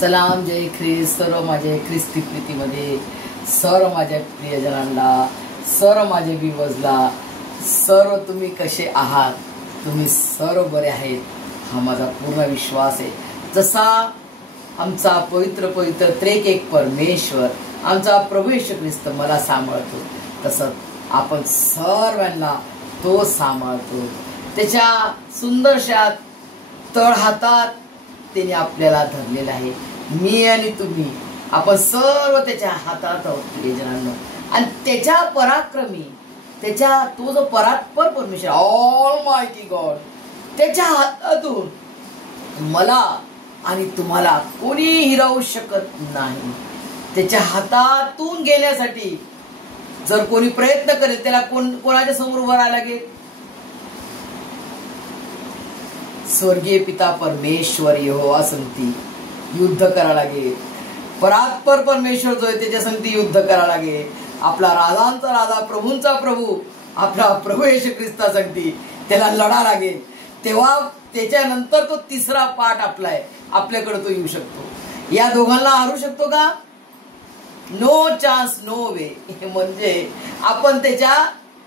सलाम जय ख्रिस्त सर्व माझ्या ख्रिस्ती प्रीतीमध्ये सर्व माझ्या प्रियजनांना सर्व माझे व्ह्यूअर्सला सर्व तुम्ही कसे आहात तुम्ही सर्व बरे आहेत हा माझा पूर्ण विश्वास आहे। जसा आमचा पवित्र पवित्र त्रेक एक परमेश्वर आमचा प्रभू येशू ख्रिस्त मला सांभाळतो तसंच आपण सर्वांना तो सांभाळतो। त्याच्या सुंदरशा तळहातात त्याने आपल्याला धरलेला आहे। मी आणि तुम्ही आपण सर्व त्याच्या हातात आहोत प्रियजनांनो। आणि त्याच्या पराक्रमी त्याच्या तो जो परात्पर परमेश्वर ऑल मायटी गॉड त्याच्या हातातून मला आणि तुम्हाला कोणी हिरावू शकत नाही। त्याच्या हातातून गेल्यासाठी जर कोणी प्रयत्न करेल त्याला कोणाच्या समोर उभं राहायला लागेल? स्वर्गीय पिता परमेश्वर यहोवा संगती युद्ध करायला लागेल। परात्पर परमेश्वर जो आहे त्याच्या संगती युद्ध करायला लागेल। आपला राजांचा राजा प्रभूंचा प्रभू आपला प्रभू येशू ख्रिस्ता संगती त्याला लढा लागेल। तेव्हा त्याच्यानंतर तो तिसरा पाठ आपल्याकडे तो येऊ शकतो। या दोघांना हारू शकतो का? नो चान्स नो वे। म्हणजे आपण त्याच्या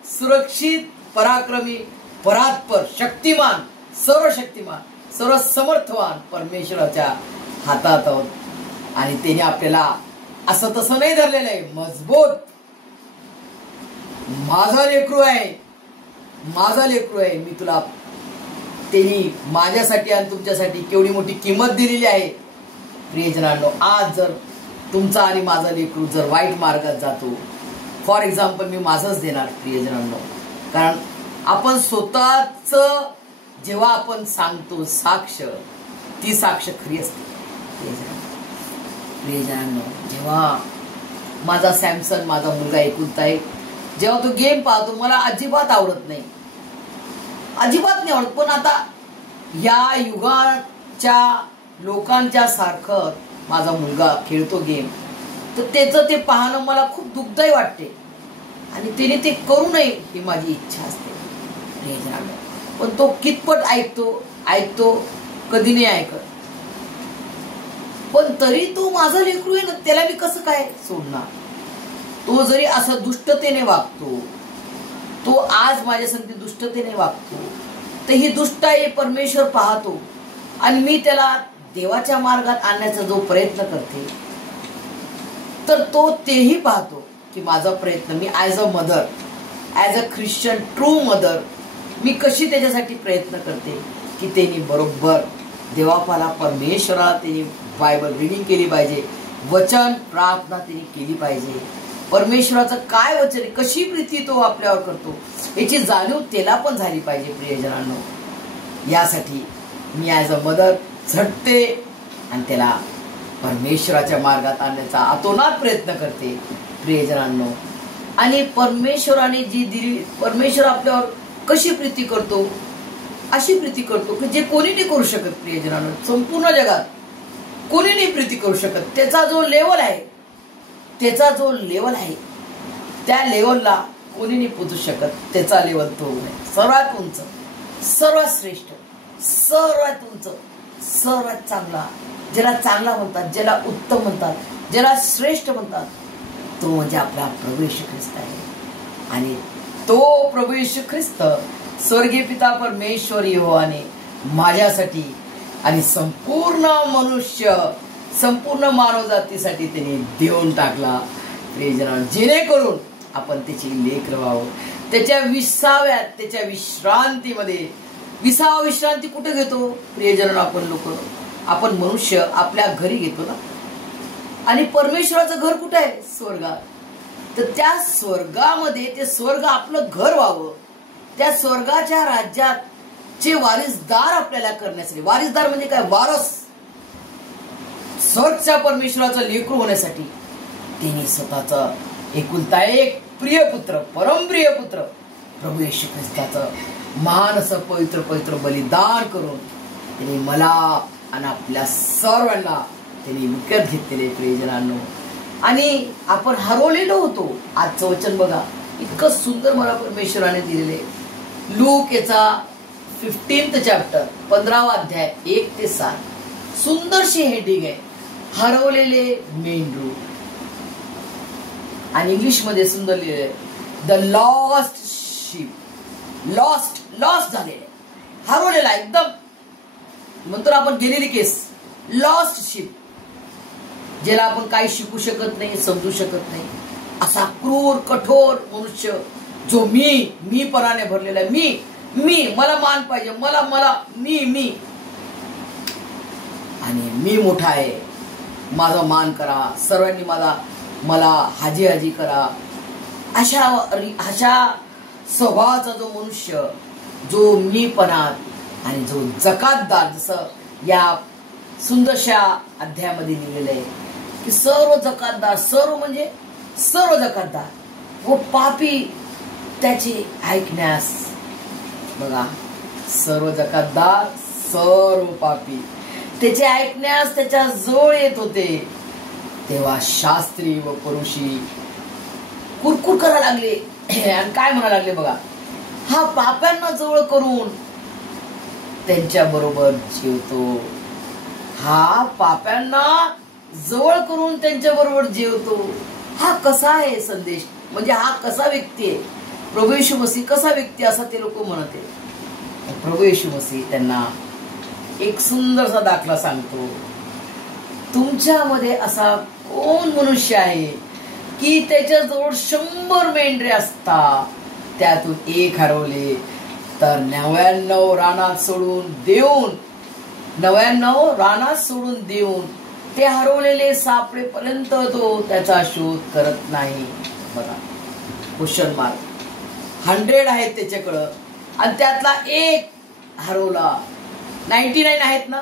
सुरक्षित पराक्रमी परात्पर शक्तिमान सर्वशक्तिमान सर्व समर्थवान परमेश्वराच्या हातात आहोत। आणि त्याने आपल्याला असं तसं नाही धरलेलं आहे, मजबूत माझा लेकरू आहे मी तुला त्यांनी माझ्यासाठी आणि तुमच्यासाठी केवढी मोठी किंमत दिलेली आहे। प्रियजनांनो, आज जर तुमचा आणि माझा लेकरू जर वाईट मार्गात जातो, फॉर एक्झाम्पल मी माझंच देणार प्रियजनांनो, कारण आपण स्वतःच जेव्हा आपण सांगतो साक्ष ती साक्ष खरी असते। प्रियजनांनो, जेव्हा माझा सॅमसन माझा मुलगा एकुलता एक जेव्हा तो गेम पाहतो मला अजिबात आवडत नाही, अजिबात नाही आवडत। पण आता या युगाच्या लोकांच्या सारखं माझा मुलगा खेळतो गेम, तर त्याचं ते पाहणं मला खूप दुःखदायी वाटते आणि त्याने ते करू नये ही माझी इच्छा असते प्रियजनांनो। पण तो कितपत ऐकतो कधी नाही ऐकत। पण तरी तो माझा लेकरू आहे ना, त्याला मी कसं काय सोडणार? तो जरी असं दुष्टतेने वागतो, तो आज माझ्या संगती दुष्टतेने वागतो, तर ही दुष्टाई परमेश्वर पाहतो आणि मी त्याला देवाच्या मार्गात आणण्याचा जो प्रयत्न करते तर तो तेही पाहतो की माझा प्रयत्न मी as a mother as a Christian true mother मी कशी त्याच्यासाठी प्रयत्न करते की त्यांनी बरोबर देवापाला परमेश्वराला त्यांनी बायबल रिडिंग केली पाहिजे, वचन प्रार्थना त्यांनी केली पाहिजे। परमेश्वराचं काय वचन आहे, कशी प्रीती तो आपल्यावर करतो याची जाणीव त्याला पण झाली पाहिजे प्रियजनांनो। यासाठी मी ॲज अ मदर झटते आणि त्याला परमेश्वराच्या मार्गात आणण्याचा अतोनात प्रयत्न करते प्रियजनांनो। आणि परमेश्वराने जी दिली, परमेश्वर आपल्यावर कशी प्रीती करतो, अशी प्रीती करतो की जे कोणी नाही करू शकत प्रियजनांनो। संपूर्ण जगात कोणी नाही प्रीती करू शकत। त्याचा जो लेवल आहे त्या लेवलला कोणी नाही पोहोचू शकत। त्याचा लेवल तो आहे सर्वात उंच, सर्वात श्रेष्ठ, सर्वात उंच, सर्वात चांगला, ज्याला चांगला म्हणतात, ज्याला उत्तम म्हणतात, ज्याला श्रेष्ठ म्हणतात, तो म्हणजे आपला प्रभू येशू ख्रिस्त आहे। आणि तो प्रभू येशू ख्रिस्त स्वर्गीय पिता परमेश्वर यहोवाने माझ्यासाठी आणि संपूर्ण मनुष्य संपूर्ण मानवजातीसाठी त्याने देऊन टाकला प्रियजनांनो, जेणेकरून आपण त्याची लेकरं व्हावं। त्याच्या त्याच्या विश्रांतीमध्ये विश्रांती कुठे घेतो प्रियजनांनो? आपण मनुष्य आपल्या घरी घेतो ना। आणि परमेश्वराचं घर कुठे आहे? स्वर्गात। तर त्या स्वर्गामध्ये ते स्वर्ग आपलं घर व्हावं, त्या स्वर्गाच्या राज्यात चे वारिसदार आपल्याला करण्यासाठी, वारिसदार म्हणजे काय? वारस, स्वर्गच्या परमेश्वराचं लेकरू होण्यासाठी त्यांनी स्वतःचा एकुलता एक प्रिय पुत्र, परमप्रिय पुत्र प्रभू येशू ख्रिस्ताचं महान असं पवित्र पवित्र बलिदान करून त्यांनी मला आणि आपल्या सर्वांना त्यांनी विकत घेतलेले प्रियजनांनो। आणि आपण हरवलेलो होतो। आजचं वचन बघा, इतकं सुंदर मला परमेश्वराने दिलेले। लूक याचा 15th चॅप्टर 15वा अध्याय 1 ते 7 सुंदरशी हेडिंग आहे। हरवलेले मेंढरू. आणि इंग्लिश मध्ये सुंदर लिहिलंय द लॉस्ट शिप. लॉस्ट झालेले, हरवलेला एकदम म्हणतो आपण गेलेली केस. लॉस्ट शिप, ज्याला आपण काही शिकू शकत नाही, समजू शकत नाही, असा क्रूर कठोर मनुष्य जो मी पणाने भरलेला आहे. मी मला मान पाहिजे, मला मी आणि मी मोठा आहे, माझा मान करा, सर्वांनी मला हाजी करा. अशा स्वभावाचा जो मनुष्य, जो मीपणात आणि जो जकातदार, जसं या सुंदरशा अध्यायामध्ये लिहिलेलं आहे की सर्व जकातदार, सर्व म्हणजे सर्व जकातदार व पापी त्याचे ऐकण्यास. बघा, सर्व जकातदार, सर्व पापी त्याचे ऐकण्यास त्याच्या जवळ येत होते. तेव्हा शास्त्री व फरीसी कुरकुर करायला लागले आणि काय म्हणायला लागले बघा, हा पाप्यांना जवळ करून त्यांच्या बरोबर जेवतो. हा पाप्यांना जवळ करून त्यांच्या बरोबर जेवतो. हा कसा आहे संदेश, म्हणजे हा कसा व्यक्ती आहे, प्रभू येशू मसीह कसा व्यक्ती, असा ते लोक म्हणते. प्रभू येशू मसीह त्यांना एक सुंदरसा दाखला सांगतो. तुमच्यामध्ये असा कोण मनुष्य आहे की त्याच्याजवळ 100 मेंढरे असतात, त्यातून एक हरवले तर 99 रानात सोडून देऊन ते हरवलेले सापडेपर्यंत तो त्याचा शोध करत नाही. बघा, क्वेश्चन मार्क. 100 आहेत त्याच्याकडं आणि त्यातला एक हरवला. 99 आहेत ना,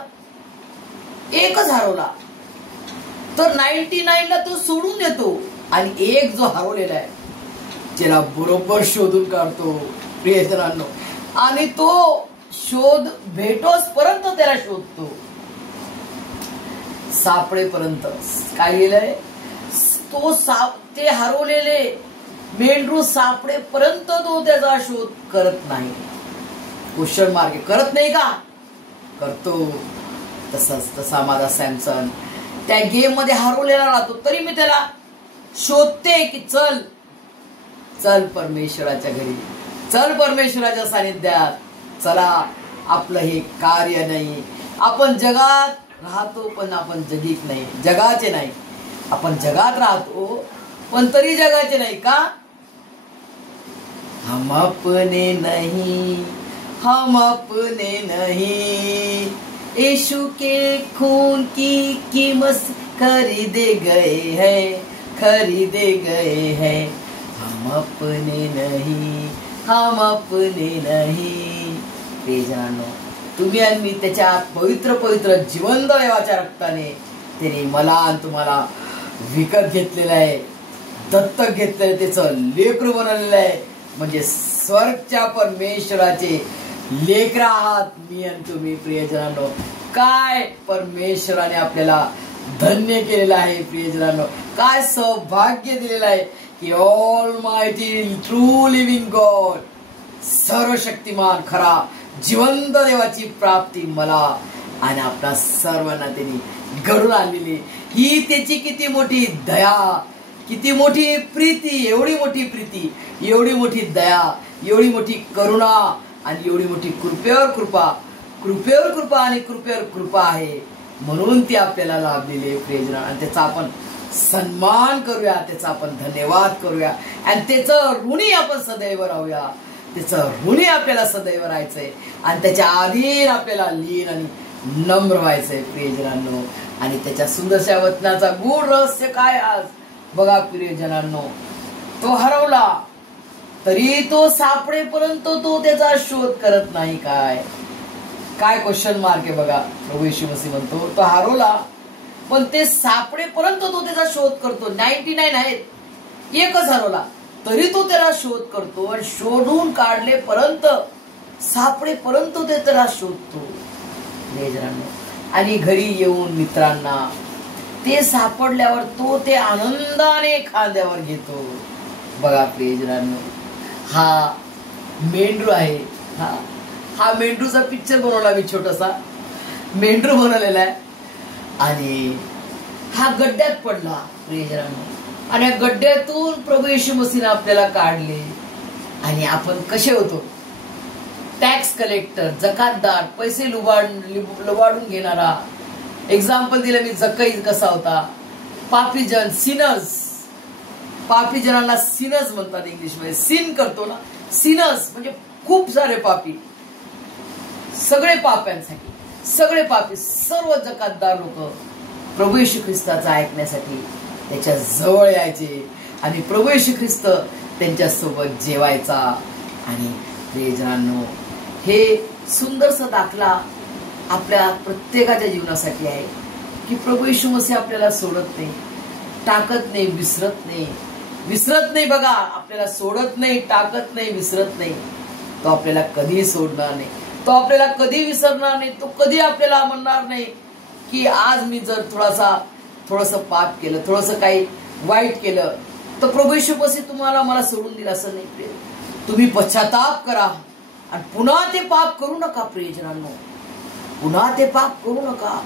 एकच हरवला तर 99 ला तो सोडून देतो आणि एक जो हरवलेला आहे त्याला बरोबर शोधून काढतो प्रियजनांनो. आणि तो शोध भेटोस पर्यंत त्याला शोधतो, सापडेपर्यंत. काय लिहिलंय, ते हरवलेले मेंढरू सापडेपर्यंत तो त्याचा शोध करत नाही. Question mark. करत नाही का? करतो. तसा माझा सॅमसन त्या गेम मध्ये हरवलेला राहतो, तरी मी त्याला शोधते की चल परमेश्वराच्या घरी, चल परमेश्वराच्या सानिध्यात. चला, आपलं हे कार्य नाही. आपण जगात राहतो पण आपण जगाचे नाही. आपण जगात राहतो पण तरी जगाचे नाही का? हम अपने नहीं, यीशु के खून की कीमत खरीदे गए हैं. हम अपने नहीं. प्रियजनांनो, तुम्ही आणि मी त्याच्या पवित्र जिवंत देवाच्या रक्ताने त्याने मला आणि तुम्हाला विकत घेतलेलं आहे, दत्तक घेतलेलं, त्याचं लेकरू बनवलेलं आहे. म्हणजे स्वर्गच्या परमेश्वराचे लेकरं आहात मी आणि तुम्ही. प्रियजनांनो, काय परमेश्वराने आपल्याला धन्य केलेलं आहे. प्रियजनांनो, काय सौभाग्य दिलेलं आहे की all mighty true living God, सर्वशक्तिमान खरा जिवंत देवाची प्राप्ती मला आणि आपल्या सर्वांना त्यांनी घडून आणलेली. ही त्याची किती मोठी दया, किती मोठी प्रीती, एवढी मोठी प्रीती, एवढी मोठी दया, एवढी मोठी करुणा आणि एवढी मोठी कृपेवर कृपा आणि कृपेवर कृपा आहे. म्हणून ती आपल्याला लाभलेली आहे प्रियजन. आणि त्याचा आपण सन्मान करूया, त्याचा आपण धन्यवाद करूया आणि त्याचं ऋणी आपण सदैव राहूया. त्याचं ऋणी आपल्याला सदैव राहायचंय आणि त्याच्या अधीन आपल्याला लीन आणि नम्र व्हायचंय प्रियजनांनो. आणि त्याच्या सुंदरशा वचनाचा गूढ रहस्य काय आज बघा प्रियजनांनो. तो हरवला तरी तो सापडेपर्यंत तो त्याचा शोध करत नाही. काय क्वेश्चन मार्क आहे बघा. प्रभू येशू मसीह म्हणतो तो हरवला पण ते सापडेपर्यंत तो त्याचा शोध करतो. 99 आहेत, एकच हरवला तरी तो त्याला शोध करतो आणि शोधून काढलेपर्यंत सापडेपर्यंत ते त्याला शोधतो. आणि घरी येऊन मित्रांना ते सापडल्यावर तो ते आनंदाने खांद्यावर घेतो. बघा प्रियजनांनो, हा मेंढरू आहे. हा मेंढरूचा पिक्चर बनवला मी, छोटासा मेंढरू बनवलेला आहे. आणि हा गड्ड्यात पडला प्रियजनांनो, आणि या गड्ड्यातून प्रभू येशू मसीहने आपल्याला काढले. आणि आपण कसे होतो? टॅक्स कलेक्टर, जकातदार, पैसे लुबाडून घेणारा. एक्झाम्पल दिलं मी, जक्कई कसा होता? पापीजन, सिनर्स. पापीजनांना सिनर्स म्हणतात इंग्लिशमध्ये. सिन करतो ना, सिनर्स म्हणजे खूप सारे पापी, सगळे पाप्यांसाठी, सगळे पापी, सर्व जकातदार लोक प्रभू येशू ख्रिस्ताचा ऐकण्यासाठी त्याच्या जवळ यायचे आणि प्रभू येशू ख्रिस्त त्यांच्यासोबत जेवायचा. आणि प्रियजनांनो, हे सुंदरसा दाखला आपल्या प्रत्येकाच्या जीवनासाठी आहे की प्रभू येशू मसीह आपल्याला सोडत नाही, टाकत नाही, विसरत नाही. बघा, आपल्याला सोडत नाही, टाकत नाही, विसरत नाही. तो आपल्याला कधी सोडणार नाही, तो आपल्याला कधी विसरणार नाही. तो कधी आपल्याला म्हणणार नाही की आज मी जर थोडंसं पाप केलं, थोडंसं काही वाईट केलं तर प्रभू येशू मसीह तुम्हाला मला सोडून दिलं, असं नाही. तुम्ही पश्चाताप करा आणि पुन्हा ते पाप करू नका. प्रियजनांनो, पुन्हा ते पाप करू नका.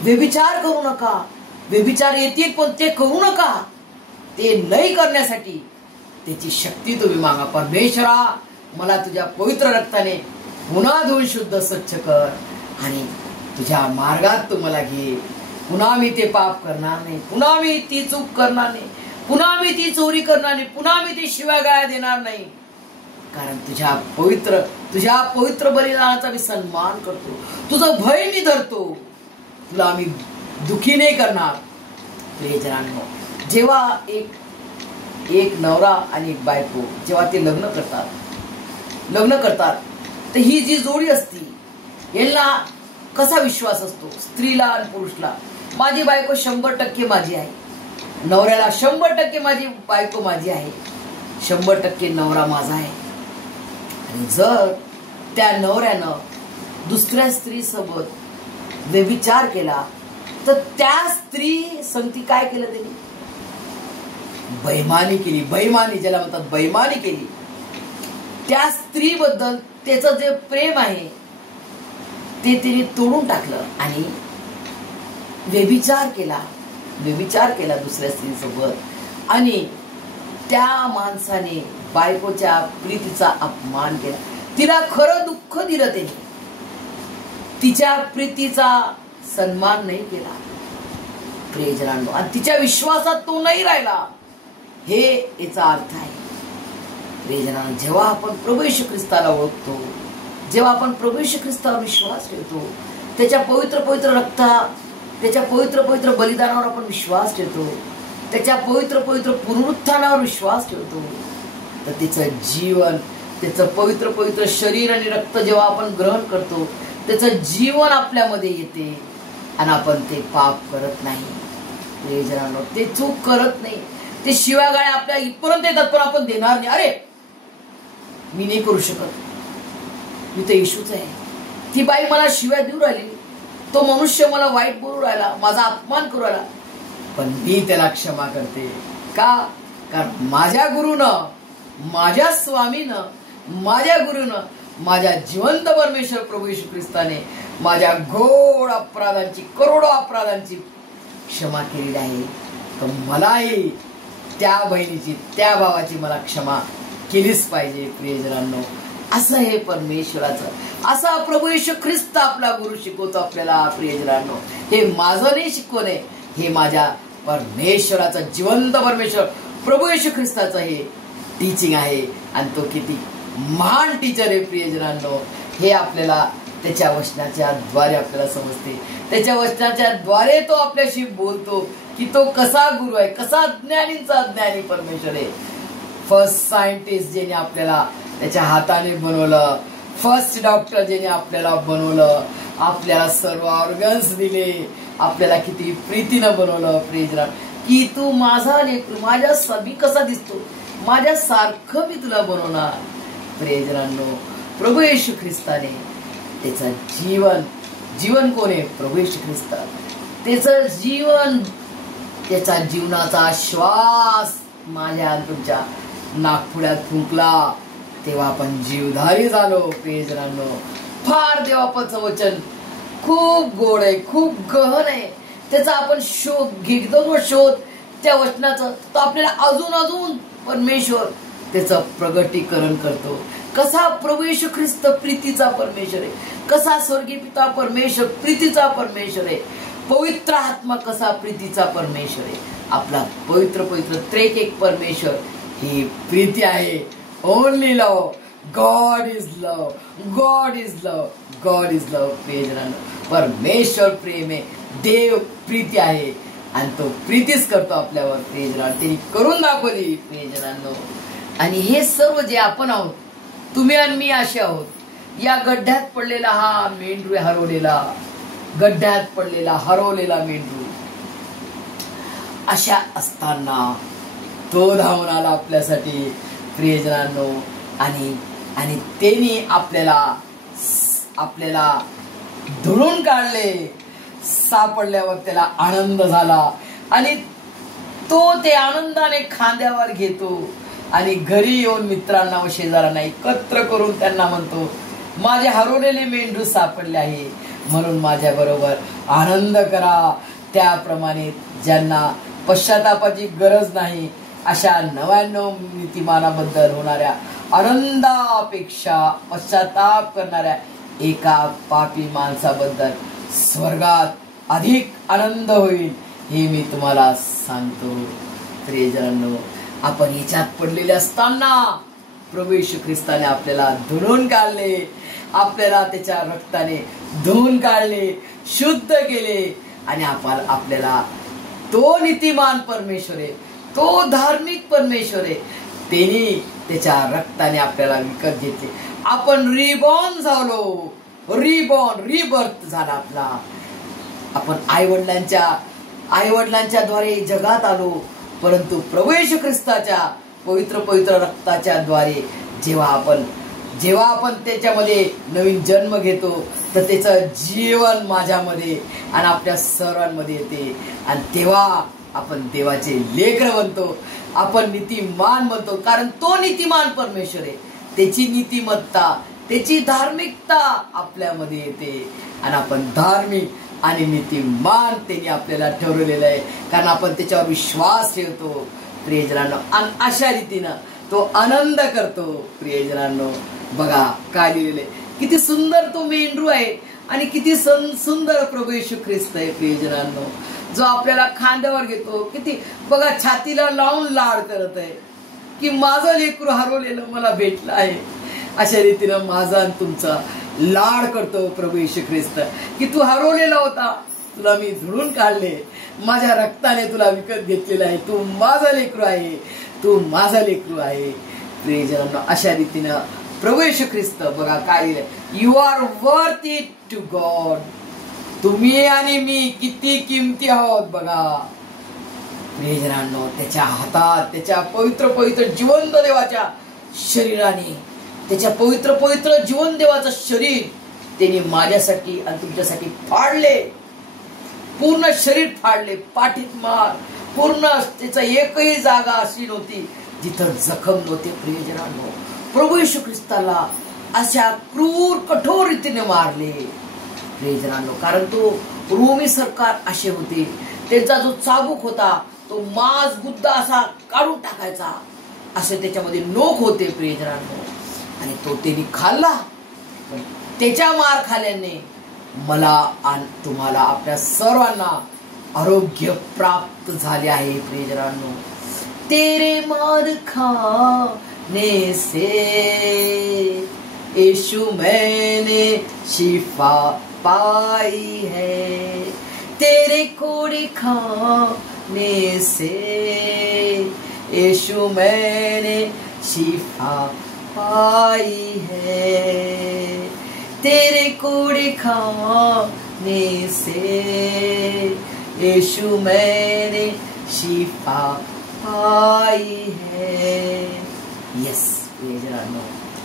व्यभिचार करू नका. व्यभिचार येतील पण ते करू नका. ते नाही करण्यासाठी त्याची शक्ती तुम्ही मागा. परमेश्वरा, मला तुझ्या पवित्र रक्ताने पुन्हा धुवून शुद्ध स्वच्छ कर आणि तुझ्या मार्गात तू मला घे. पुन्हा मी ते पाप करणार नाही, पुन्हा मी ती चूक करणार नाही, पुन्हा मी ती चोरी करणार नाही, पुन्हा मी ती शिव्यागाळ्या देणार नाही. कारण तुझ्या पवित्र बलिदानाचा मी सन्मान करतो. तुझं भय मी धरतो. तुला मी दुखी नाही करणार. प्रियजनांनो, जेव्हा एक नवरा आणि एक बायको जेव्हा ते लग्न करतात तर ही जी जोडी असती यांना कसा विश्वास असतो? स्त्रीला आणि पुरुषला, माझी बायको 100% माझी आहे. नवऱ्याला 100% माझी बायको माझी आहे, 100% नवरा माझा आहे. आणि जर त्या नवऱ्यानं दुसऱ्या स्त्री सोबत व्यभिचार केला तर त्या स्त्री संगती काय केलं? त्यांनी बैमानी केली. बैमानी ज्याला म्हणतात, बैमानी केली. त्या स्त्रीबद्दल त्याचं जे प्रेम आहे ते तिने तोडून टाकलं आणि व्यभिचार केला दुसऱ्या स्त्रीसोबत. आणि त्या माणसाने बायकोच्या प्रीतीचा अपमान केला. तिला खरं दुःख दिलं त्याने, तिच्या प्रीतीचा सन्मान नाही केला. प्रियजनांनो, आणि तिच्या विश्वासात तो नाही राहिला. हे याचा अर्थ आहे. प्रियजनांनो, जेव्हा आपण प्रभू येशू ख्रिस्ताला ओळखतो, जेव्हा आपण प्रभू येशू ख्रिस्तावर विश्वास ठेवतो, त्याच्या पवित्र रक्तात, त्याच्या पवित्र बलिदानावर आपण विश्वास ठेवतो, त्याच्या पवित्र पुनरुत्थानावर विश्वास ठेवतो, तर त्याचं जीवन, त्याचं पवित्र शरीर आणि रक्त जेव्हा आपण ग्रहण करतो, त्याचं जीवन आपल्यामध्ये येते आणि आपण ते पाप करत नाही. प्रियजनांनो, ते चूक करत नाही. ते शिव्यागाळ्या आपल्या इथपर्यंत येतात पण आपण देणार नाही. अरे, मी नाही करू शकत, मी तर येशूच आहे. ती बाई मला शिव्या देऊ राहिली, तो मनुष्य मला वाईट बोलू राहिला, माझा अपमान करू राहिला, पण मी त्याला क्षमा करते. का? कारण माझ्या गुरुनं, माझ्या स्वामीनं, माझ्या गुरुनं, माझ्या जिवंत परमेश्वर प्रभू येशू ख्रिस्ताने माझ्या घोर अपराधांची, करोडो अपराधांची क्षमा केलेली आहे. तर मलाही त्या बहिणीची, त्या भावाची मला क्षमा केलीच पाहिजे. प्रियजनांनो, असं हे परमेश्वराचं, असा प्रभू येशू ख्रिस्त आपला गुरु शिकवतो आपल्याला. प्रियजनांनो, हे माझं नाही शिकवण आहे, हे माझ्या परमेश्वराचं, जिवंत परमेश्वर प्रभू येशू ख्रिस्ताचं हे टीचिंग आहे. आणि तो किती महान टीचर आहे. प्रियजनांनो, हे आपल्याला त्याच्या वचनाच्या द्वारे आपल्याला समजते. त्याच्या वचनाच्या द्वारे तो आपल्याशी बोलतो की तो कसा गुरु आहे, कसा ज्ञानींचा ज्ञानी परमेश्वर आहे. फर्स्ट सायंटिस्ट ज्याने आपल्याला त्याच्या हाताने बनवलं, फर्स्ट डॉक्टर ज्याने आपल्याला बनवलं, आपल्याला सर्व ऑर्गन्स दिले, आपल्याला किती प्रीतीनं बनवलं. प्रियजनांनो, की तू माझा लेकरू, माझ्या मी कसा दिसतो, माझ्या सारखं मी तुला बनवणार. प्रियजनांनो, प्रभू येशू ख्रिस्ताने त्याचं जीवन कोण आहे? प्रभू येशू ख्रिस्त. त्याचं जीवन, त्याचा जीवनाचा श्वास माझ्या तुमच्या नागपुड्यात फुंकला तेव्हा आपण जीवधारी झालो. प्रियजनांनो, फार देवाचं वचन खूप गोड आहे, खूप गहन आहे. त्याचा आपण शोध घेतो, शोध त्या वचनाचं, तो आपल्याला अजून अजून परमेश्वर त्याचं प्रगटीकरण करतो. कसा प्रभू येशू ख्रिस्त प्रीतीचा परमेश्वर आहे, कसा स्वर्गीय पिता परमेश्वर प्रीतीचा परमेश्वर आहे, पवित्र आत्मा कसा प्रीतीचा परमेश्वर आहे. आपला पवित्र पवित्र त्रेक एक परमेश्वर ही प्रीती आहे. Only love, God is love, God is love, God is love. परमेश्वर प्रेम आहे, देव प्रीती आहे आणि तो प्रीतीच करतो आपल्यावर. त्यांनी करून दाखवली. आणि हे सर्व जे आपण आहोत, तुम्ही आणि मी असे आहोत. या गड्ड्यात पडलेला हा मेंढरू हरवलेला, गड्ड्यात पडलेला हरवलेला मेंढरू, अशा असताना तो धावून आला आपल्यासाठी. प्रियजनांनो, आणि त्यांनी आपल्याला धुळून काढले. सापडल्यावर त्याला आनंद झाला आणि तो ते आनंदाने खांद्यावर घेतो आणि घरी येऊन मित्रांना व शेजाऱ्यांना एकत्र करून त्यांना म्हणतो, माझे हरवलेले मेंढरू सापडले आहे, म्हणून माझ्या बरोबर आनंद करा. त्याप्रमाणे ज्यांना पश्चातापाची गरज नाही, अशा 99 नीतिमानाबद्दल होणाऱ्या आनंदापेक्षा पश्चाताप करणाऱ्या एका पापी माणसाबद्दल स्वर्गात अधिक आनंद होईल, हे मी तुम्हाला सांगतो. प्रियजनांनो, आपण याच्यात पडलेले असताना प्रभू येशू ख्रिस्ताने आपल्याला धुवून काढले, आपल्याला त्याच्या रक्ताने धुवून काढले, शुद्ध केले आणि आपल्याला तो नीतिमान परमेश्वर आहे, तो धार्मिक परमेश्वर आहे. त्यांनी त्याच्या रक्ताने आपल्याला विकत घेतले. आपण रिबॉर्न झालो, रिबर्थ झाला आपला. आपण आईवडिलांच्या द्वारे जगात आलो, परंतु प्रभू येशू ख्रिस्ताच्या पवित्र पवित्र रक्ताच्या द्वारे जेव्हा आपण त्याच्यामध्ये नवीन जन्म घेतो, तर त्याचं जीवन माझ्यामध्ये आणि आपल्या सर्वांमध्ये येते आणि तेव्हा आपण देवाचे लेकरं बनतो, आपण नीतिमान बनतो. कारण तो नीतिमान परमेश्वर आहे, त्याची नीतिमत्ता, त्याची धार्मिकता आपल्यामध्ये येते आणि आपण धार्मिक आणि नीतिमान त्यांनी आपल्याला ठरवलेलं आहे, कारण आपण त्याच्यावर विश्वास ठेवतो. प्रियजनांनो, आणि अशा रीतीनं तो आनंद करतो. प्रियजनांनो, बघा काय लिहिलेलं आहे, किती सुंदर तो मेंढरू आहे आणि किती सुंदर प्रभू येशू ख्रिस्त आहे. प्रियजनांनो, जो आपल्याला खांद्यावर घेतो, किती बघा छातीला लावून लाड करत आहे की माझं लेकरू हरवलेलं मला भेटलं आहे. अशा रीतीनं माझा आणि तुमचा लाड करतो प्रभू येशू ख्रिस्त, की तू हरवलेला होता, तुला मी धुळून काढले, माझ्या रक्ताने तुला विकत घेतलेला आहे, तू माझा लेकरू आहे, तू माझा लेकरू आहे. प्रियजनांनो, अशा रीतीनं प्रभू येशू ख्रिस्त, बघा काय लिहिलंय, you are worth it to God. तुम्ही आणि मी किती किमती आहोत बघा. प्रियजनांनो, त्याच्या हातात, त्याच्या पवित्र पवित्र जिवंत देवाच्या शरीराने, त्याच्या पवित्र पवित्र जीवन देवाचं शरीर त्यांनी माझ्यासाठी आणि तुमच्यासाठी फाडले. पूर्ण शरीर फाडले, पाठीत मार, पूर्ण त्याचा एकही जागा अशी नव्हती जिथं जखम नव्हते. प्रियजनांनो, प्रभू येशू ख्रिस्ताला अशा क्रूर कठोर रीतीने मारले. प्रियजनांनो, कारण तो रोमी सरकार असे होते, त्यांचा जो चाबूक होता तो मांस गुद्दा असा काढून टाकायचा, असे त्याच्यामध्ये नोक होते. प्रियजनांनो, आणि तो त्यांनी खाल्ला. पण त्याच्या मार खाल्याने मला आणि तुम्हाला, आपल्या सर्वांना आरोग्य प्राप्त झाले आहे. प्रियजनांनो, तेरे मार खाने से यीशु मैंने शिफा पाई है, तेरे कोड़े खाने से यीशु मैंने शिफा पाई है, तेरे कोड़े खाने से यीशु मैंने शिफा पाई है. यस, प्रियजनांनो,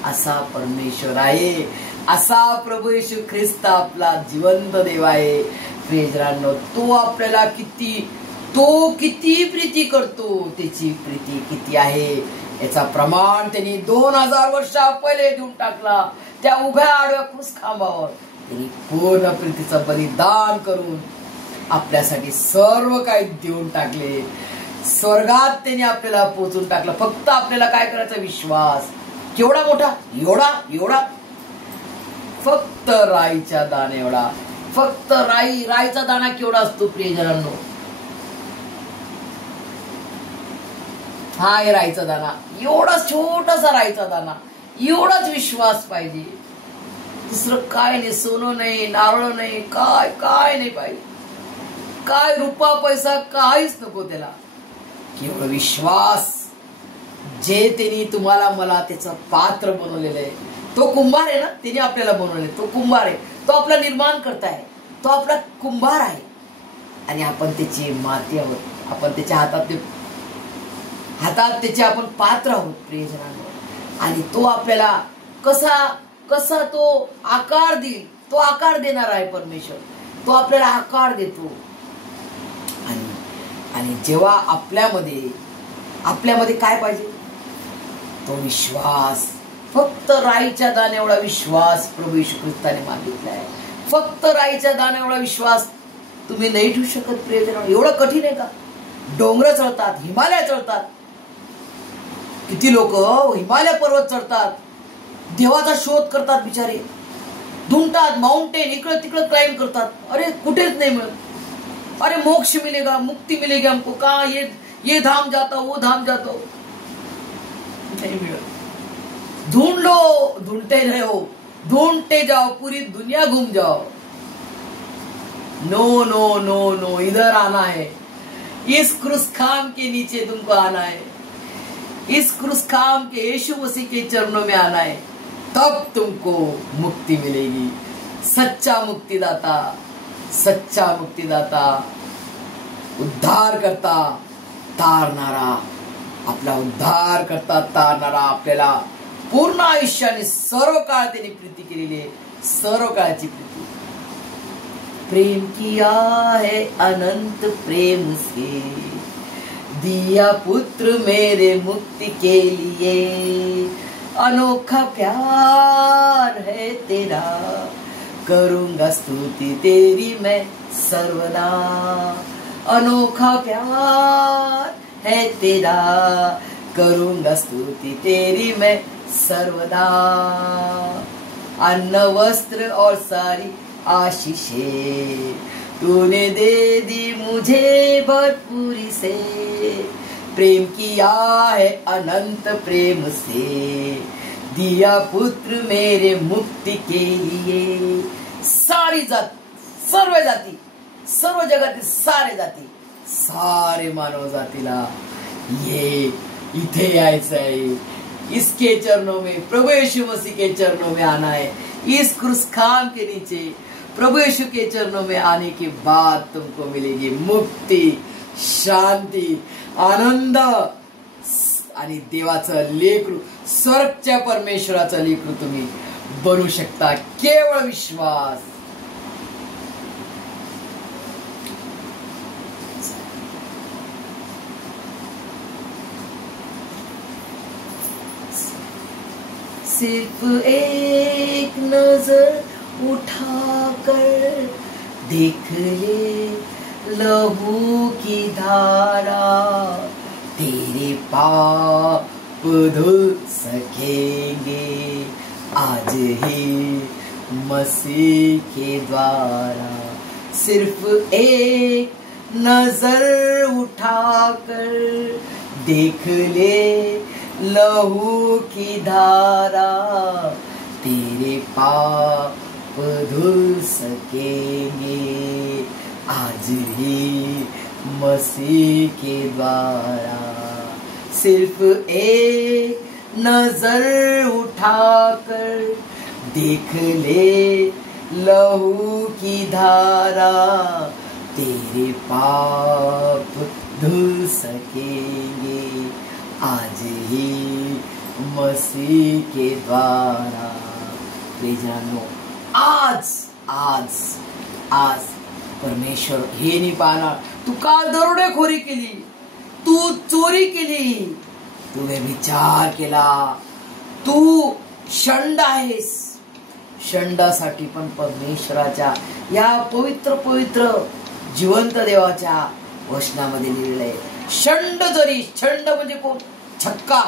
असा परमेश्वर आहे, असा प्रभू येशू ख्रिस्त आपला जिवंत देव आहे. प्रियजनांनो, तो आपल्याला किती प्रीती करतो, त्याची प्रीती किती आहे याचा प्रमाण त्यांनी 2000 वर्षा पहिले देऊन टाकला. त्या उभ्या आडव्या क्रूस खांबावर त्यांनी पूर्ण प्रीतीचं बलिदान करून आपल्यासाठी सर्व काही देऊन टाकले, स्वर्गात त्याने आपल्याला पोचून टाकलं. फक्त आपल्याला काय करायचा, विश्वास. केवढा मोठा, एवढा एवढा, फक्त राईच्या दाणे एवढा. फक्त राईचा दाणा केवढा असतो प्रियजनांनो, हा आहे राईचा दाणा. एवढा छोटासा राईचा दाणा, एवढाच विश्वास पाहिजे. दुसरं काय नाही, सोनं नाही, नारळ नाही, काय नाही पाहिजे. काय रुपा पैसा काहीच नको त्याला, केवळ विश्वास. जे त्यांनी तुम्हाला मला त्याचं पात्र बनवलेलं आहे. तो कुंभार आहे ना, त्याने आपल्याला बनवले. तो कुंभार आहे, तो आपला निर्माण करताय, तो आपला कुंभार आहे. आणि आपण त्याची माती आहोत, आपण त्याच्या हातात त्याचे आपण पात्र आहोत प्रियजनांनो. आणि तो आपल्याला कसा तो आकार देईल, तो आकार देणार आहे परमेश्वर. तो आपल्याला आकार देतो. आणि जेव्हा आपल्यामध्ये काय पाहिजे, तो विश्वास. फक्त राईच्या दाणे एवढा विश्वास प्रभू येशू ख्रिस्ताने मागितलाय. फक्त राईच्या दाणे एवढा विश्वास तुम्ही नाही ठेवू शकत प्रियजनांनो. एवढं कठीण आहे का? डोंगर चढतात, हिमालय चढतात. किती लोक हिमालय पर्वत चढतात, देवाचा शोध करतात, बिचारे धुंडतात, माउंटेन इकडं तिकडं क्लाइंब करतात. अरे कुठेच नाही मिळत. अरे मोक्ष मिलेगा, मुक्ति मिलेगी हमको, कहा ये धाम जाता, वो धाम जाता, नहीं मिलता. ढूंढ लो, ढूंढते रहो, ढूंढते जाओ, पूरी दुनिया घूम जाओ. नो नो नो नो, इधर आना है. इस क्रूस खाम के नीचे तुमको आना है. इस क्रूस खाम के यीशु मसीह के चरणों में आना है. तब तुमको मुक्ति मिलेगी. सच्चा मुक्तिदाता, सच्चा मुक्तिदाता, उद्धार करता तारणारा, आपला उद्धार करता तारणारा, आपल्याला पूर्ण आयुष्याने सर्व काळ त्याने प्रीती केलेली आहे, सर्व काळाची प्रीती. प्रेम किया है अनंत प्रेम से, दिया पुत्र मेरे मुक्ति के लिए. अनोखा प्यार है तेरा, करूंगा स्तुति तेरी मैं सर्वदा. अनोखा प्यार है तेरा, करूंगा स्तुति तेरी मैं सर्वदा. अन्न वस्त्र और सारी आशीषें तूने दे दी मुझे भरपूरी से. प्रेम किया है अनंत प्रेम से, दिया पुत्र मेरे मुक्ति के लिए. सारी जात, सर्व जाती, सर्व जगातील सारे जाती, सारे मानव जातीला ये इथे यायचं आहे. इसके चरणों में, प्रभु यीशु मसीह के चरणों में आना है. इस क्रूस खाम के नीचे प्रभु यीशु के चरणों में आने के बाद तुमको मिलेगी मुक्ती, शांती, आनंद. आणि देवाचं लेकरू, स्वर्गच्या परमेश्वराचं लेकरू तुम्ही बनू शकता, केवळ विश्वास. सिर्फ एक नजर उठाकर देख ले लहू की धारा, तेरे पाप धुल सकेंगे आज ही मसीह के द्वारा. सिर्फ एक नजर उठाकर देख ले लहू की धारा, तेरे पाप धुल सकेंगे आज ही मसीह के द्वारा. सिर्फ एक नजर उठाकर देख ले लहू की धारा, तेरे पाप धुल सकेंगे आज ही मसीह के द्वारा. प्रियजनांनो, आज आज आज परमेश्वर हे नाही पाहणार तू काल दरोडेखोरी केली, तू चोरी केली, तू व्यभिचार केला, तू षंड आहेस. षंडासाठी पण परमेश्वराच्या या पवित्र पवित्र जिवंत देवाच्या वचनामध्ये लिहिलेलं आहे. षंड जरी, षंड म्हणजे कोण? छक्का,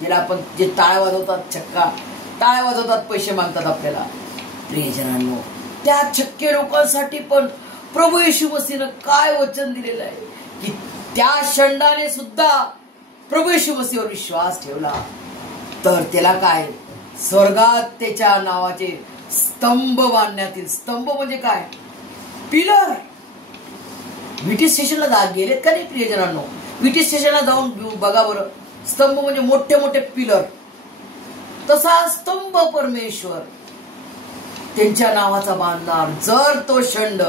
ज्याला आपण जे टाळ्या वाजवतात, छक्का टाळ्या वाजवतात, पैसे मागतात आपल्याला. प्रियजनांनो, त्या छक्के लोकांसाठी पण प्रभू येशू मसीहनं काय वचन दिलेलं आहे की त्या षंडाने सुद्धा प्रभू येशू मसीहवर विश्वास ठेवला तर त्याला काय, स्वर्गात त्याच्या नावाचे स्तंभ बांधण्यात येईल. स्तंभ म्हणजे काय? पिलर. विटी स्टेशनला गेलेत का नाही प्रियजनांनो? विटी स्टेशनला जाऊन बघा बरं. स्तंभ म्हणजे मोठे मोठे पिलर. तसा स्तंभ परमेश्वर त्यांच्या नावाचा बांधणार जर तो षंड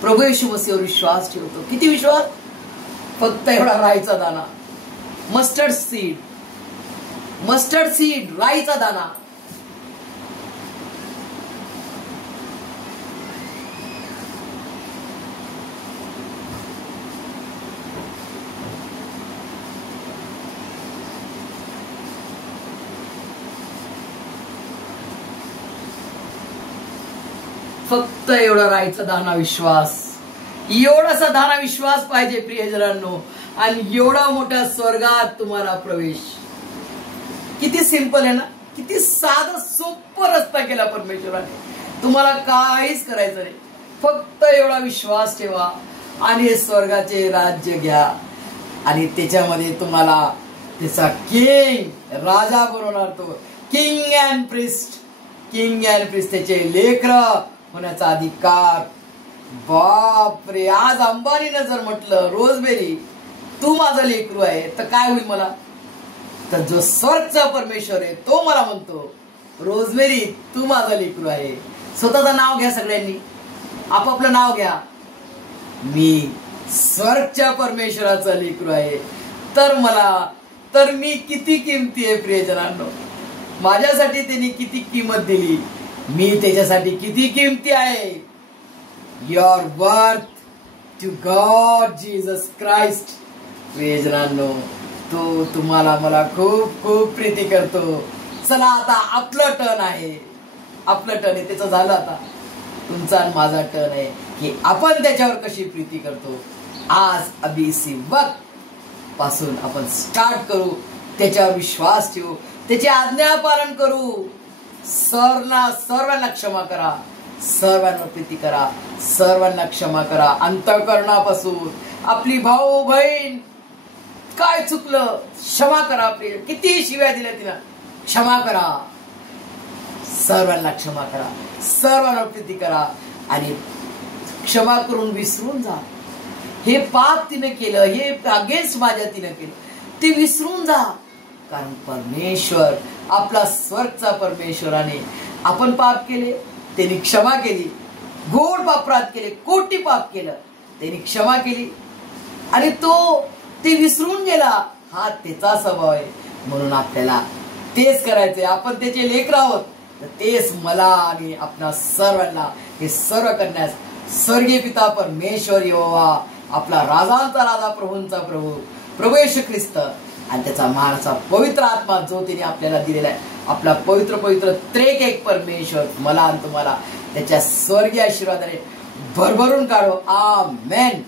प्रभू येशू मसीहवर विश्वास ठेवतो. किती विश्वास? फक्त एवढा राईचा दाना, मस्टर्ड सीड, मस्टर्ड सीड, राईचा दाना. फक्त एवढा राईचा दाना विश्वास, एवढासा दाना विश्वास पाहिजे प्रियजनांनो, आणि एवढा मोठ्या स्वर्गात तुम्हाला प्रवेश. किती सिंपल आहे ना, किती साधा सोपा रस्ता केला परमेश्वराने. तुम्हाला काहीच करायचं नाही, फक्त एवढा विश्वास ठेवा आणि हे स्वर्गाचे राज्य घ्या आणि त्याच्यामध्ये तुम्हाला त्याचा किंग, राजा बनवणार. तो king and priest, king and priest, त्याचे लेकरं होण्याचा अधिकार. बापरे, आज अंबानीनं जर म्हटलं रोजबेरी तू माझं लेकरू आहे तर काय होईल मला? तर जो स्वर्गचा परमेश्वर आहे तो मला म्हणतो रोजबेरी तू माझं लेकरू आहे. स्वतःचं नाव घ्या, सगळ्यांनी आपापलं नाव घ्या. मी स्वर्गच्या परमेश्वराचं लेकरू आहे. तर मी किती किमती आहे प्रियजनांनो. माझ्यासाठी त्यांनी किती किंमत दिली, मी त्याच्यासाठी किती किमती आहे. Your worth to God Jesus Christ. प्रियजनांनो, तो तुम्हाला मला खूप खूप प्रीती करतो. चला आता आपलं टर्न आहे, आपलं टर्न आहे, त्याचं झालं. आता तुमचा आणि माझा टर्न आहे की आपण त्याच्यावर कशी प्रीती करतो. आज अभिसी वक्त पासून आपण स्टार्ट करू, त्याच्यावर विश्वास ठेवू, त्याची आज्ञा पालन करू. सर्वांना क्षमा करा, सर्वांना प्रीती करा, सर्वांना क्षमा करा. अंतःकरणापासून आपली भाऊ बहीण काय चुकलं क्षमा करा. किती शिव्या दिल्या तिला, क्षमा करा. सर्वांना क्षमा करा, सर्वांना प्रीती करा आणि क्षमा करून विसरून जा. हे पाप तिने केलं, हे अगेन्स्ट माझ्या तिने केलं, ते विसरून जा. कारण परमेश्वर, आपला स्वर्गचा परमेश्वराने आपण पाप केले, त्यांनी क्षमा केली. घोर पापराध केले, कोटी पाप केलं, त्यांनी क्षमा केली आणि तो ते विसरून गेला. हा त्याचा स्वभाव आहे. म्हणून आपल्याला तेच करायचंय. आपण त्याचे लेकरं आहोत तर तेच मला आणि आपल्या सर्वांना हे सर्व करण्यास स्वर्गीय पिता परमेश्वर यहोवा, आपला राजांचा राजा, प्रभूंचा प्रभू, प्रभू येशू ख्रिस्त आणि त्याचा महाराचा पवित्र आत्मा जो तिने आपल्याला दिलेला आहे, आपला पवित्र पवित्र त्रेक एक परमेश्वर मला आणि तुम्हाला त्याच्या स्वर्गीय आशीर्वादाने भरभरून काढो. आमेन.